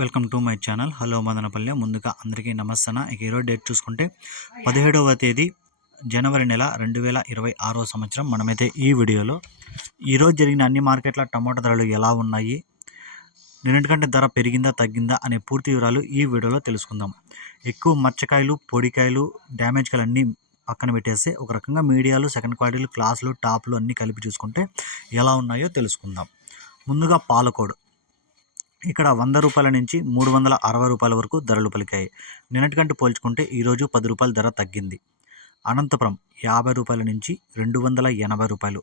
Welcome to my channel. Hello Madanapalle. ముందుగా అందరికీ నమస్తన ఇక ఈరోజు డేట్ చూసుకుంటే పదిహేడవ తేదీ జనవరి నెల రెండు వేల ఇరవై ఆరో సంవత్సరం. మనమైతే ఈ వీడియోలో ఈరోజు జరిగిన అన్ని మార్కెట్ల టమాటా ధరలు ఎలా ఉన్నాయి నిన్నటికంటే ధర పెరిగిందా తగ్గిందా అనే పూర్తి వివరాలు ఈ వీడియోలో తెలుసుకుందాం. ఎక్కువ మచ్చకాయలు పొడికాయలు డ్యామేజ్ కాయలు అన్నీ పక్కన పెట్టేస్తే ఒక రకంగా మీడియాలు సెకండ్ క్వాలిటీలు క్లాసులు టాప్లు అన్నీ కలిపి చూసుకుంటే ఎలా ఉన్నాయో తెలుసుకుందాం. ముందుగా పాలకోడు. ఇక్కడ వంద రూపాయల నుంచి మూడు వందల అరవై రూపాయల వరకు ధరలు పలికాయి. నిన్నటికంటే పోల్చుకుంటే ఈరోజు పది రూపాయల ధర తగ్గింది. అనంతపురం యాభై రూపాయల నుంచి రెండు వందల ఎనభై రూపాయలు.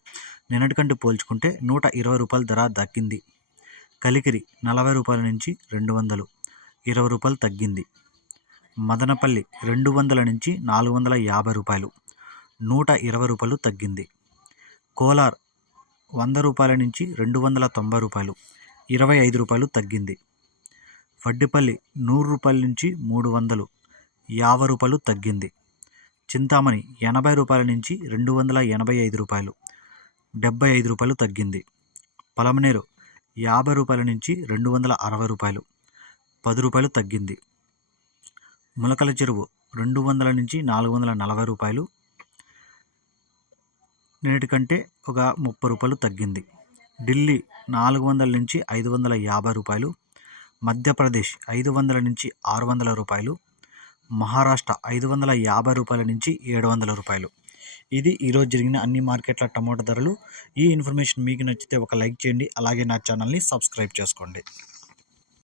నిన్నటికంటే పోల్చుకుంటే నూట ఇరవై రూపాయల ధర తగ్గింది. కలికిరి నలభై రూపాయల నుంచి రెండు వందలు ఇరవై రూపాయలు తగ్గింది. మదనపల్లి రెండు వందల నుంచి నాలుగు వందల యాభై రూపాయలు నూట ఇరవై రూపాయలు తగ్గింది. కోలార్ వంద రూపాయల నుంచి రెండు వందల తొంభై రూపాయలు ఇరవై ఐదు రూపాయలు తగ్గింది. వడ్డిపల్లి నూరు రూపాయల నుంచి మూడు వందలు యాభై రూపాయలు తగ్గింది. చింతామణి ఎనభై రూపాయల నుంచి రెండు వందల ఎనభై ఐదు రూపాయలు డెబ్బై ఐదు రూపాయలు తగ్గింది. పలమనేరు యాభై రూపాయల నుంచి రెండు వందల అరవై రూపాయలు పది రూపాయలు తగ్గింది. ములకల చెరువు రెండు వందల నుంచి నాలుగు వందల నలభై రూపాయలు నేటికంటే ఒక ముప్పై రూపాయలు తగ్గింది. ఢిల్లీ నాలుగు వందల నుంచి ఐదు వందల యాభై రూపాయలు మధ్యప్రదేశ్ ఐదు వందల నుంచి ఆరు వందల రూపాయలు మహారాష్ట్ర ఐదు వందల యాభై రూపాయల నుంచి ఏడు వందల రూపాయలు. ఇది ఈరోజు జరిగిన అన్ని మార్కెట్ల టమోటా ధరలు. ఈ ఇన్ఫర్మేషన్ మీకు నచ్చితే ఒక లైక్ చేయండి. అలాగే నా ఛానల్ని సబ్స్క్రైబ్ చేసుకోండి.